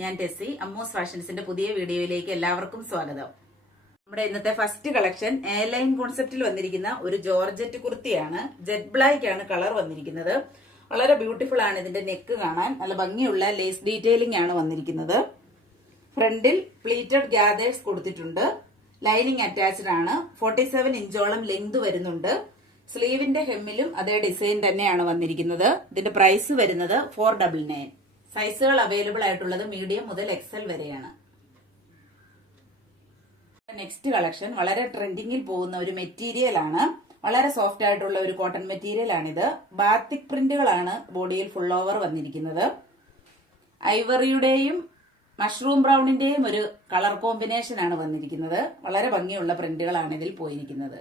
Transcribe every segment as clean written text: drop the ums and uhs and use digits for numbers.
ഞാൻ ടെസ്സി അമ്മൂസ് ഫാഷൻസിന്റെ പുതിയ വീഡിയോയിലേക്ക് എല്ലാവർക്കും സ്വാഗതം. നമ്മുടെ ഇന്നത്തെ ഫസ്റ്റ് കളക്ഷൻ എ ലൈൻ കോൺസെപ്റ്റിൽ വന്നിരിക്കുന്ന ഒരു ജോർജറ്റ് കുർത്തിയാണ്. ജെറ്റ് ബ്ലാക്ക് ആണ് കളർ വന്നിരിക്കുന്നത്. വളരെ ബ്യൂട്ടിഫുൾ ആണ്. ഇതിന്റെ നെക്ക് കാണാൻ നല്ല ഭംഗിയുള്ള ലേസ് ഡീറ്റെയിലിംഗ് ആണ് വന്നിരിക്കുന്നത്. ഫ്രണ്ടിൽ പ്ലീറ്റഡ് ഗ്യാദേഴ്സ് കൊടുത്തിട്ടുണ്ട്. ലൈനിങ് അറ്റാച്ച്ഡ് ആണ്. 47 ഇഞ്ചോളം ലെങ്ത് വരുന്നുണ്ട്. സ്ലീവിന്റെ ഹെമ്മിലും അതേ ഡിസൈൻ തന്നെയാണ് വന്നിരിക്കുന്നത്. ഇതിന്റെ പ്രൈസ് വരുന്നത് 499. സൈസുകൾ അവൈലബിൾ ആയിട്ടുള്ളത് മീഡിയം മുതൽ എക്സൽ വരെയാണ്. നെക്സ്റ്റ് കളക്ഷൻ വളരെ ട്രെൻഡിങ്ങിൽ പോകുന്ന ഒരു മെറ്റീരിയൽ ആണ്. വളരെ സോഫ്റ്റ് ആയിട്ടുള്ള ഒരു കോട്ടൺ മെറ്റീരിയൽ ആണിത്. ബാത്തിക് പ്രിന്റുകളാണ് ബോഡിയിൽ ഫുൾ ഓവർ വന്നിരിക്കുന്നത്. ഐവറിയുടെയും മഷ്റൂം ബ്രൗണിന്റെയും ഒരു കളർ കോമ്പിനേഷൻ ആണ് വന്നിരിക്കുന്നത്. വളരെ ഭംഗിയുള്ള പ്രിന്റുകളാണ് ഇതിൽ പോയിരിക്കുന്നത്.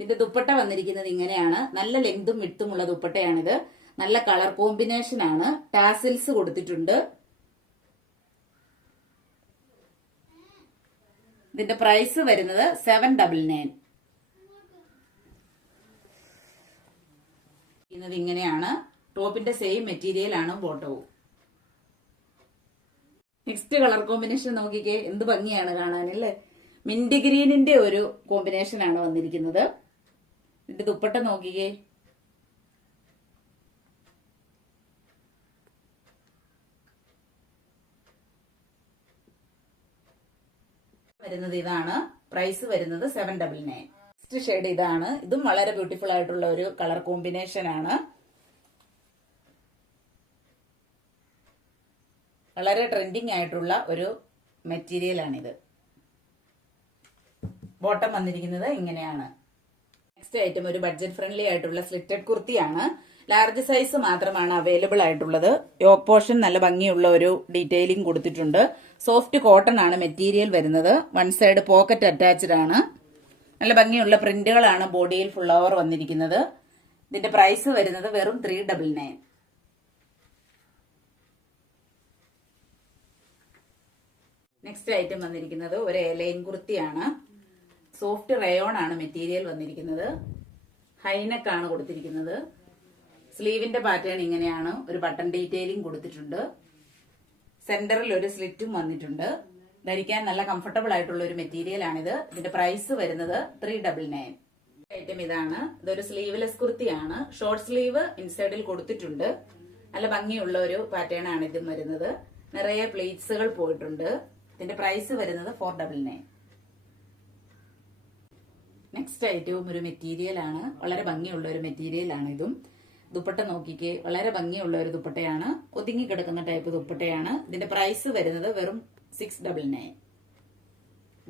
ഇതിന്റെ ദുപ്പട്ട വന്നിരിക്കുന്നത് ഇങ്ങനെയാണ്. നല്ല ലെങ്തും വിഡ്ത്തുമുള്ള ദുപ്പട്ടയാണിത്. നല്ല കളർ കോമ്പിനേഷൻ ആണ്. ടാസിൽസ് കൊടുത്തിട്ടുണ്ട്. ഇതിന്റെ പ്രൈസ് വരുന്നത് 799. ഇങ്ങനെയാണ്. ടോപ്പിന്റെ സെയിം മെറ്റീരിയൽ ആണ് ബോട്ടവും. നെക്സ്റ്റ് കളർ കോമ്പിനേഷൻ നോക്കിക്കേ, എന്ത് ഭംഗിയാണ് കാണാനല്ലേ. മിന്റ് ഗ്രീനിന്റെ ഒരു കോമ്പിനേഷൻ ആണ് വന്നിരിക്കുന്നത്. ഇതിന്റെ ദുപ്പട്ട നോക്കിക്കേ. വരുന്നത് ഇതാണ്. പ്രൈസ് വരുന്നത് 799. നെക്സ്റ്റ് ഷെയ്ഡ് ഇതാണ്. ഇതും വളരെ ബ്യൂട്ടിഫുൾ ആയിട്ടുള്ള ഒരു കളർ കോമ്പിനേഷൻ ആണ്. വളരെ ട്രെൻഡിങ് ആയിട്ടുള്ള ഒരു മെറ്റീരിയൽ ആണിത്. ബോട്ടം വന്നിരിക്കുന്നത് ഇങ്ങനെയാണ്. നെക്സ്റ്റ് ഐറ്റം ഒരു ബഡ്ജറ്റ് ഫ്രണ്ട്ലി ആയിട്ടുള്ള സ്ലിറ്റഡ് കുർത്തിയാണ്. ലാർജ് സൈസ് മാത്രമാണ് അവൈലബിൾ ആയിട്ടുള്ളത്. യോക്ക് പോർഷൻ നല്ല ഭംഗിയുള്ള ഒരു ഡീറ്റെയിലിംഗ് കൊടുത്തിട്ടുണ്ട്. സോഫ്റ്റ് കോട്ടൺ ആണ് മെറ്റീരിയൽ വരുന്നത്. വൺ സൈഡ് പോക്കറ്റ് അറ്റാച്ച്ഡ് ആണ്. നല്ല ഭംഗിയുള്ള പ്രിന്റുകളാണ് ബോഡിയിൽ ഫുൾ ഓവർ വന്നിരിക്കുന്നത്. ഇതിന്റെ പ്രൈസ് വരുന്നത് വെറും 399. നെക്സ്റ്റ് ഐറ്റം വന്നിരിക്കുന്നത് ഒരു എ ലൈൻ കുർത്തിയാണ്. സോഫ്റ്റ് റയോൺ ആണ് മെറ്റീരിയൽ വന്നിരിക്കുന്നത്. ഹൈനെക്ക് ആണ് കൊടുത്തിരിക്കുന്നത്. സ്ലീവിന്റെ പാറ്റേൺ ഇങ്ങനെയാണ്. ഒരു ബട്ടൺ ഡീറ്റെയിലിംഗ് കൊടുത്തിട്ടുണ്ട്. സെന്ററിൽ ഒരു സ്ലിറ്റും വന്നിട്ടുണ്ട്. ധരിക്കാൻ നല്ല കംഫർട്ടബിൾ ആയിട്ടുള്ള ഒരു മെറ്റീരിയൽ ആണിത്. ഇതിന്റെ പ്രൈസ് വരുന്നത് 399. ഐറ്റം ഇതാണ്. ഇതൊരു സ്ലീവ്ലെസ് കുർത്തിയാണ്. ഷോർട്ട് സ്ലീവ് ഇൻസൈഡിൽ കൊടുത്തിട്ടുണ്ട്. നല്ല ഭംഗിയുള്ള ഒരു പാറ്റേൺ ആണ് ഇതും വരുന്നത്. നിറയെ പ്ലീറ്റ്സുകൾ പോയിട്ടുണ്ട്. ഇതിന്റെ പ്രൈസ് വരുന്നത് 499. നെക്സ്റ്റ് ഐറ്റവും ഒരു മെറ്റീരിയൽ ആണ്. വളരെ ഭംഗിയുള്ള ഒരു മെറ്റീരിയൽ ആണ് ഇതും. ദുപ്പട്ട നോക്കിക്കേ, വളരെ ഭംഗിയുള്ള ഒരു ദുപ്പട്ടയാണ്. ഒതുങ്ങി കിടക്കുന്ന ടൈപ്പ് ദുപ്പട്ടയാണ്. ഇതിന്റെ പ്രൈസ് വരുന്നത് വെറും 699.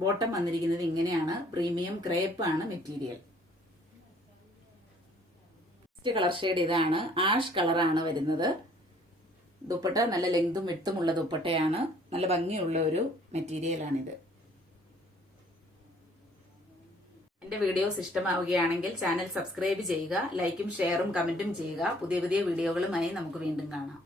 ബോട്ടം വന്നിരിക്കുന്നത് ഇങ്ങനെയാണ്. പ്രീമിയം ക്രേപ്പ് ആണ് മെറ്റീരിയൽ. നെക്സ്റ്റ് കളർ ഷെയ്ഡ് ഇതാണ്. ആഷ് കളറാണ് വരുന്നത്. ദുപ്പട്ട നല്ല ലെങ്തും വിഡ്ത്തുമുള്ള ദുപ്പട്ടയാണ്. നല്ല ഭംഗിയുള്ള ഒരു മെറ്റീരിയൽ ആണിത്. എന്റെ വീഡിയോസ് ഇഷ്ടമാവുകയാണെങ്കിൽ ചാനൽ സബ്സ്ക്രൈബ് ചെയ്യുക. ലൈക്കും ഷെയറും കമന്റും ചെയ്യുക. പുതിയ പുതിയ വീഡിയോകളുമായി നമുക്ക് വീണ്ടും കാണാം.